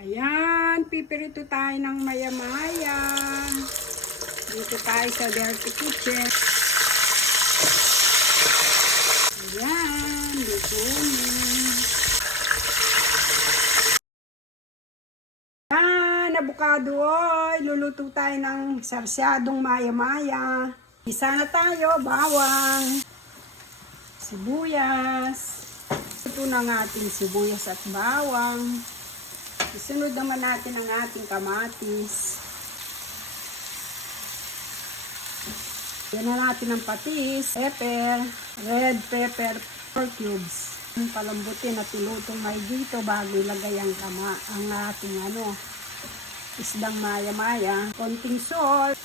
Ayan, pipirito tayo ng maya-maya. Dito tayo sa Dirty Kitchen. Ayan, dito na. Ayan, abukado oy. Luluto tayo ng sarsyadong maya-maya. Isa na tayo, bawang, sibuyas. Ito na ng ating sibuyas at bawang. Isunod naman natin ang ating kamatis. Yan na natin ang patis, pepper, red pepper, 4 cubes. Palambutin at ilutong may dito bago ilagay ang ating isdang maya-maya. Konting salt.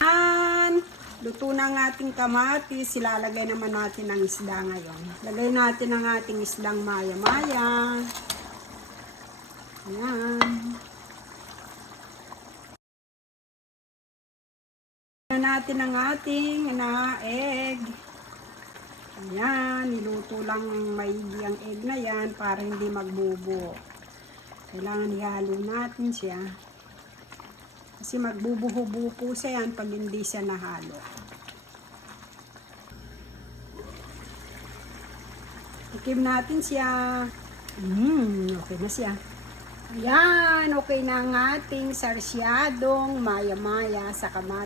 And luto na ang ating kamatis. Ilalagay naman natin ang isda ngayon. Lagay natin ang ating isdang maya-maya. Ayan. Natin ang ating egg. Ayan, niluto lang maigi ang egg na yan para hindi magbubo. Kailangan ihalo natin siya. Kasi magbubuho-buho po siya yan pag hindi siya nahalo. Tikim natin siya. Okay na siya. Ayan, okay na ang ating sarsyadong maya-maya sa kamatis.